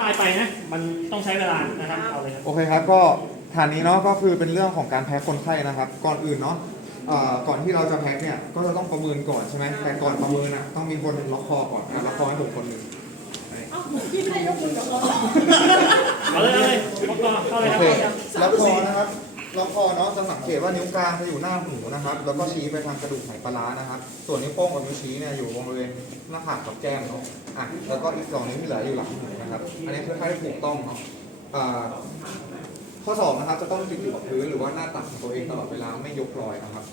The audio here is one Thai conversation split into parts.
บายไปนะ มันต้องใช้เวลานะครับเอาเลยครับโอเคครับก็ฐานนี้เนาะก็คือเป็นเรื่องของการแพ็คคนไข้นะครับ ก่อนอื่นเนาะเอ่อก่อนที่เราจะแพ็คเนี่ยก็จะต้องประเมินก่อนใช่ไหมแต่ก่อนประเมินอะต้องมีคนล็อกคอก่อนอะล็อกคอให้ผมคนหนึ่ง เอ้าพี่ไม่ได้ยกมือกับเรา เนาะจะสังเกตว่านิ้วกลางจะอยู่หน้าหูนะครับ แล้วก็ชี้ไปทางกระดูกไหปลาร้านะครับ ส่วนนิ้วโป้งกับนิ้วชี้เนี่ยอยู่บริเวณหน้าผากกับแก้มเนาะอะแล้วก็อีกสองนิ้วที่เหลืออยู่หลังหูนะครับ อันนี้คือค่ายถูกต้องเนาะอ่าข้อสอบนะครับจะต้องติดอยู่กับพื้นหรือว่าหน้าตักของตัวเองตลอดเวลาไม่ยกลอยนะครับ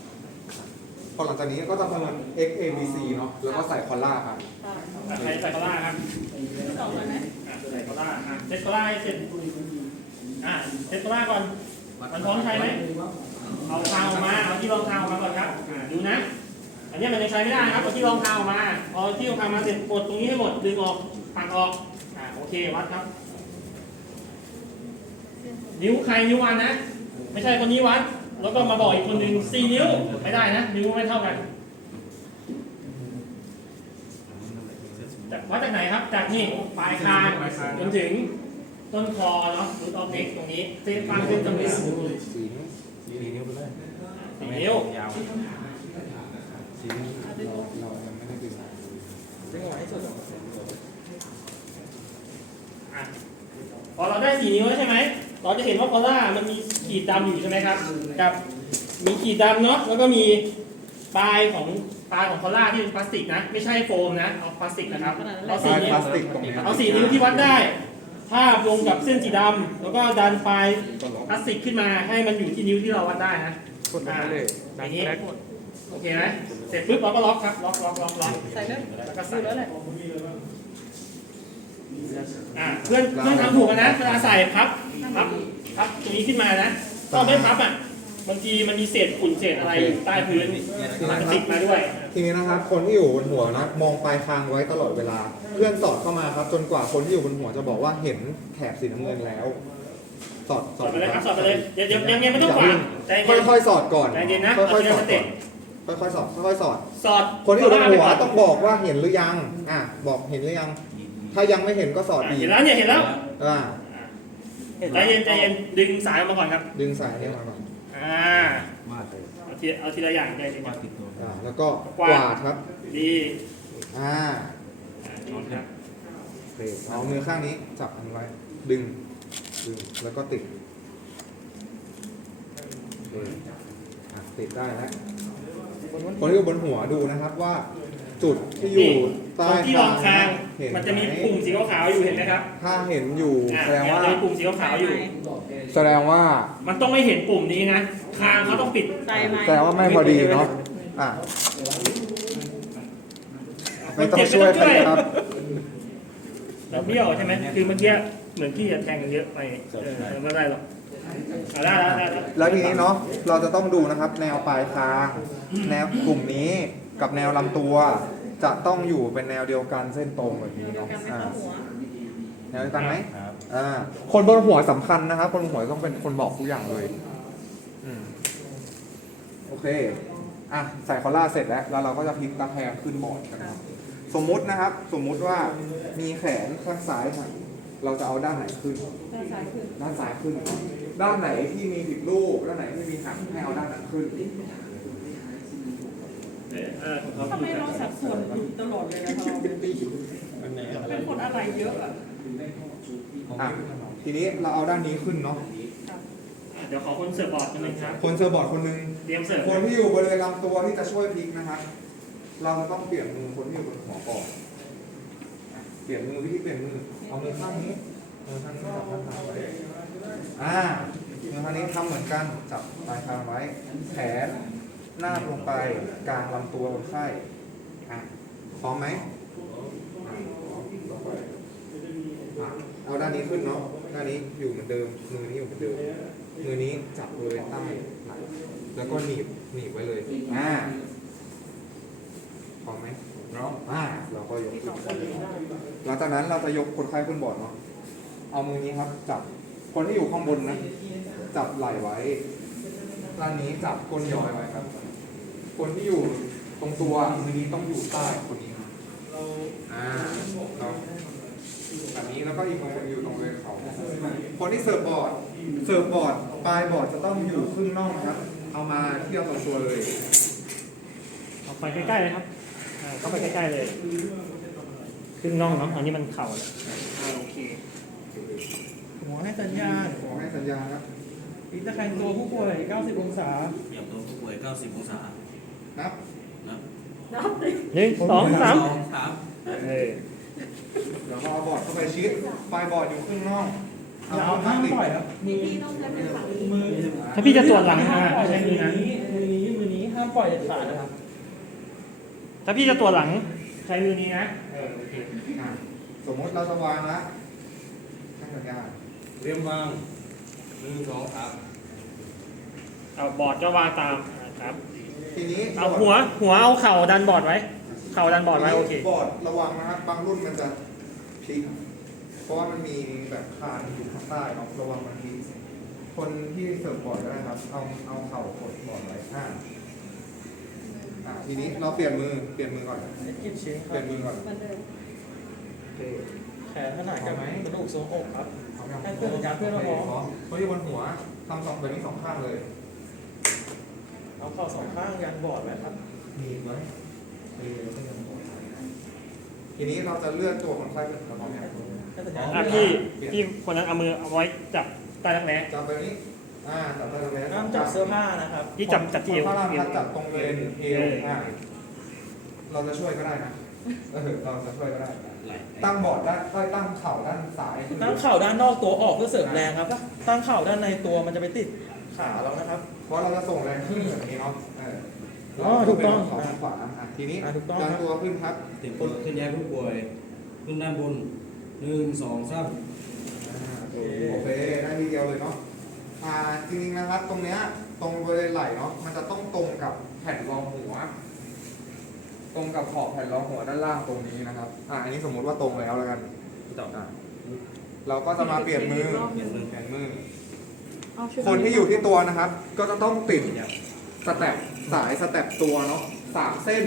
พอหลังจากนี้ก็จะประมาณ x a b c เนาะแล้วก็ใส่คอลล่าครับใส่ใส่คอล่าครับสองเลยไหมอะใส่คอล่าอะเซ็ตคอล่าให้เสร็จอะเซ็ตคอล่าก่อน มันพร้อมใช้ไหมเอาคางออกมา เอาที่รองเท้าออกมาก่อนครับดูนะ อันนี้มันยังใช้ไม่ได้นะครับ เอาที่รองเท้าออกมาพอาที่รองเท้ามาเสร็จกดตรงนี้ให้หมด ดึงออกปัดออกอะโอเค วัดครับ นิ้วใครนิ้ววันนะ ไม่ใช่คนนี้วัด แล้วก็มาบอกอีกคนหนึ่งสี่นิ้ว ไม่ได้นะ นิ้วไม่เท่ากัน จากวัดจากไหนครับ จากนี่ปลายคางจนถึง ต้นคอเนาะรูทออฟเน็กตรงนี้ เส้นฟังเส้นตรงนี้สีนิ้วสี่นิ้วไปเลยสี่นิ้วยาวสี่นิ้วเรายังไม่ได้ดึงอะพอเราได้สี่นิ้วแล้วใช่ไหมเราจะเห็นว่าพอล่ามันมีขีดดำอยู่ใช่ไหมครับกับ มีขีดดำเนาะแล้วก็มีปลายของปลายของคอล่าที่เป็นพลาสติกนะ ไม่ใช่โฟมนะ เอาพลาสติกนะครับ เอาปสี่ลายนิ้พวลาสติกตรงนี้ครับเอาสี่นิ้วที่วัดได้ ทาบลงกับเส้นสีดำแล้วก็ดันปลายพลาสติกขึ้นมาให้มันอยู่ที่นิ้วที่เราวัดได้นะกดไปเลยอย่างนี้โอเคไหมเสร็จปุ๊บเราก็ล็อกครับ ล็อกล็อกล็อกล็อกใส่แล้วแล้วก็ดูใส่แล้วแหละอ่าเพื่อนเพื่อนทำถูกแล้วนะเวลาใส่พับพับพับตรงนี้ขึ้นมานะต้องไม่พับอะ บางทีมันมีเศษฝุ่นเศษอะไรอยู่ใต้พื้นมันติดมาด้วย ทีนี้นะครับ คนที่อยู่บนหัวนะมองปลายคางไว้ตลอดเวลา เพื่อนสอดเข้ามาครับ จนกว่าคนที่อยู่บนหัวจะบอกว่าเห็นแถบสีน้ำเงินแล้ว สอดสอดไปเลยครับสอดไปเลยเดี๋ยวเดี๋ยวยังยังไม่ต้องกวาดใจค่เย็นอยๆสอดก่อนใจเย็นนะค่อยๆสเอาอดทีละสเต็ก่อปนค่อยๆสอดค่อยๆสอด สอด คนที่อยู่บนหัวไปก่ต้องบอกว่าเห็นหรือยัง อะ บอกเห็นหรือยัง ถ้ายังไม่เห็นก็สอดอะอีกเห็นแล้วเนี่ยเห็นแล้วอ่าใจเย็นใจเย็นดึงสายออกมาก่อนครับ ดึงสายนี้มาก่อน อ่ามาเลยเอาทีเอาทีละอย่างใจเย็นมาติดตัวอ่าแล้วก็กกวาด วาดครับ ดีอ่าอ่าช้อนครับโอเคเอามือข้างนี้จับอันไว้ ดึง ดึง แล้วก็ติดโอเคอะติดได้แล้วคนที่อยู่บนหัวดูนะครับว่า จุดที่อยู่นี่ใต้ตรงที่รองคางเห็นมันจะมีไหปุ่มสีขาวๆอยู่เห็นไหมครับถ้าเห็นอยู่อ่าแสดงว่า เนี่ยจะมีปุ่มสีขาวๆอยู่ แสดงว่ามันต้องไม่เห็นปุ่มนี้นะคางเขาต้องปิดใส่ไหมแสดงว่าไม่พอดีเนาะอะไม่ต้องช่วยใครครับแบบเบี้ยวใช่ไหมคือเมื่อกี้เหมือนที่จะแทงกันเยอะไปเออไม่ได้หรอกเอาได้ได้ได้ได้แล้วทีนี้เนาะเราจะต้องดูนะครับ แนวปลายคางแนวกลุ่มนี้ กับแนวลำตัว จะต้องอยู่เป็นแนวเดียวกันเส้นตรงแบบนี้เดียวเนาะกันไม่อ่าเข้าหัวแนวเดียวกันไหมครับอ่าคนบนหัวสำคัญนะครับ คนบนหัวต้องเป็นคนบอกทุกอย่างเลยอืมโอเคอะใส่คอลล่าเสร็จแล้ว แล้วเราก็จะพลิกตะแคงขึ้นบอร์ดกันครับ สมมุตินะครับ สมมุติว่ามีแขนข้างซ้ายหักเราจะเอาด้านไหนขึ้น ด้านซ้ายขึ้น ด้านซ้ายขึ้น ด้านไหนที่มีผิดรูป ด้านไหนที่มีหักให้เอาด้านนั้นขึ้น เออของเขา ทำไมเราสัดส่วนอยู่ตลอดเลยนะเราเป็นคนอะไรเยอะอะอะทีนี้เราเอาด้านนี้ขึ้นเนาะเดี๋ยวขอคนเสิร์ฟบอร์ดกันหนึ่งครับ คนเซอร์บอร์ดคนหนึง เตรียมเสิร์ฟคนที่อยู่บริเวณลำตัวที่จะช่วยพลิกนะครับ เราจะต้องเปลี่ยนมือคนที่อยู่บนหัวก่อนอะเปลี่ยนมือวิธีเปลี่ยนมือ เอามือข้างนี้มือข้างนี้จับข้างขาไว้อ่ามือข้างนี้ทำเหมือนกันจับปลายคางไว้ แขน หน้าลงไปกลางลำตัวคนไข้อะพร้อมไหมเอาด้านนี้ขึ้นเนาะด้านนี้อยู่เหมือนเดิม มือนี้อยู่เหมือนเดิม มือนี้จับบริเวณใต้ไหล่แล้วก็หนีบหนีบไว้เลยอ่าพร้อมไหมพร้อมอ่าเราก็ยกขึ้นหลังจากนั้นเราจะยกคนไข้ขึ้นบอร์ดเนาะเอามือนี้ครับจับคนที่อยู่ข้างบนนะ จับไหล่ไว้ด้านนี้จับก้นย้อยไว้ครับ คนที่อยู่ตรงตัวมือนี้ต้องอยู่ใต้คนนี้ครับอ่าเราแบบนี้แล้วก็อีกคนอยู่ตรงบริเวณเขาคนที่เสิร์ฟบอร์ดเสิร์ฟบอร์ดปลายบอร์ดจะต้องอยู่ครึ่งน่องครับ เอามาเทียบกับตัวเลยเอาไปใกล้ๆเลยครับอ่าเข้าไปใกล้ๆเลยครึ่งน่องเนาะอันนี้มันเข่าแล้วอ่าโอเคหัวให้สัญญาณขอให้สัญญาณครับปีตะแคงตัวผู้ป่วย 90 องศาเหยียบตัวผู้ป่วย 90 องศา นับนะหนึ่งสองสามสองสามเออเดี๋ยวเราเอาบอร์ดเข้าไปชิดปลายบอร์ดอยู่ครึ่งน่องอย่าเอาข้างปล่อยครับมือมือถ้าพี่จะตรวจหลังอ่าไม่ใช่มือนะมือนี้มือนี้ห้ามปล่อยเด็ดขาดนะครับ ถ้าพี่จะตรวจหลังใช้มือนี้นะเออโอเคอะสมมติเราจะวางละให้สัญญาณเรียมวางหนึ่งสองสามเอาบอร์ดก็วางตามอ่าครับ ทีนี้เอาหัวหัวเอาเข่าดันบอร์ดไว้ เข่าดันบอร์ดไว้โอเค บอร์ดระวังนะครับบางรุ่นมันจะพลิกเพราะว่ามันมีแบบคานอยู่ข้างใต้เนาะระวังมันพลิกคนที่เสิร์ฟบอร์ดก็ได้ครับ เอาเอาเข่ากดบอร์ดไว้อ่าอ่าทีนี้เราเปลี่ยนมือเปลี่ยนมือก่อนเอ็ดกิดเช็คคเปลี่รัยบนมือก่อนแขนขนาดกับกระดูกทรวงอกครับพร้อมยังให้เพื่อนสัญญาณเพื่อนเราพร้อมพร้อมเขาอยู่บนหัวทำสองแบบนี้สองข้างเลย เอาเข่าสองข้างยันบอร์ดไว้ครับมีไว้เออแล้วก็ยังบอร์ดทีนี้เราจะเลื่อนตัวคนไข้ขึ้นมาพร้อมยังให้สัญญาณอะพี่พี่คนนั้นเอามือเอาไว้จับใต้รักแร้จับแบบนี้อ่าจับได้แล้วห้ามจับเสื้อผ้านะครับพี่จับจับที่เอวพระรามเอวจับตรงบริเวณเอวอ่าเราจะช่วยก็ได้นะเออเราจะช่วยก็ได้ ไหลตั้งบอร์ดด้านค่อยตั้งเข่าด้านซ้ายตั้งเข่าด้านนอกตัวออกเพื่อเสริมแรงครับ ตั้งเข่าด้านในตัวมันจะไปติดขาเรานะครับเพราะเราจะส่งแรงขึ้นแบบนี้เนาะเอออ๋อถูกต้องขอขวาอะทีนี้อะถูกต้องดันครับตัวขึ้นครับเต็มตัวขึ้นย้ายผู้ป่วยขึ้นด้านบนหนึ่งสองสามอ่าโอเคได้ทีเดียวเลยเนาะอ่าจริงๆนะครับตรงเนี้ยตรงบริเวณไหล่เนาะมันจะต้องตรงกับแผ่นรองหัว ตรงกับขอบแผ่นรองหัวด้านล่างตรงนี้นะครับ อ่าอันนี้สมมุติว่าตรงแล้วแล้วกันต่ออะเราก็จะมาเปลี่ยนมือเปลี่ยนมือเปลี่ยนมือ คนที่อยู่ที่ตัวนะครับ ก็จะต้องติดสแต็ปสายสแต็ปตัวเนาะสามเส้น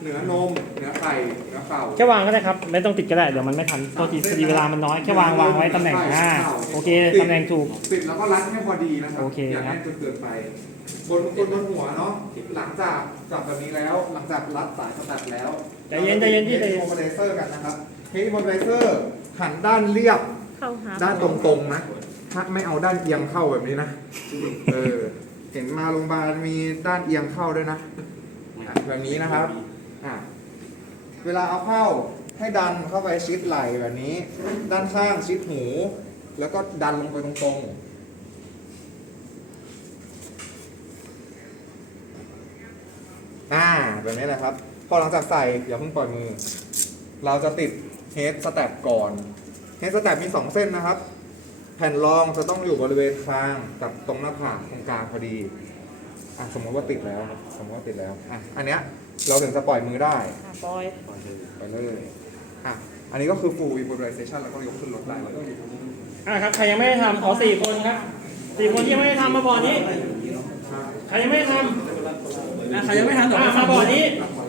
เหนือนมเหนือไข่เหนือเข่าแค่วางก็ได้ครับ ไม่ต้องติดก็ได้ เดี๋ยวมันไม่ทันโทษทีพอดีเวลามันน้อย แค่วางวางไว้ตำแหน่งหน้าโอเคตำแหน่งถูก ติดแล้วก็รัดให้พอดีนะครับโอเคอย่าครับแน่นจนเกินไป บนบนบนหัวเนาะ หลังจากจับแบบนี้แล้ว หลังจากรัดสายสแต็ปแล้วใจเย็นใจเย็นพี่ใจเฮเย็นโมไลเซอร์กันนะครับเฮโมไลเซอร์หันด้านเรียบเข้าหาด้านตรงๆนะถ้าไม่เอาด้านเอียงเข้าแบบนี้นะ เออ เห็นมาโรงพยาบาลมีด้านเอียงเข้าด้วยนะอะแบบนี้นะครับ อะเวลาเอาเข้าให้ดันเข้าไปชิดไหล่แบบนี้ ด้านข้างชิดหู แล้วก็ดันลงไปตรงๆอ่าแบบนี้แหละครับ พอหลังจากใส่อย่าเพิ่งปล่อยมือ เราจะติดเฮดสแตปก่อนเฮดสแตปมีสองเส้นนะครับ แผ่นรองจะต้องอยู่บริเวณคางกับตรงหน้าผากตรงกลางพอดี อะสมมติว่าติดแล้วนะสมมติว่าติดแล้วอะอันเนี้ยเราถึงจะปล่อยมือได้อะปล่อยไปเลยอะอันนี้ก็คือ full immobilization แล้วก็ยกขึ้นรถได้เลยอะครับใครยังไม่ได้ทำขอสี่คนครับสี่คนที่ยังไม่ได้ทำมาบอร์ดนี้ใครยังไม่ได้ทำอะใครยังไม่ทันเดี๋ยวอะมาบอร์ดนี้ข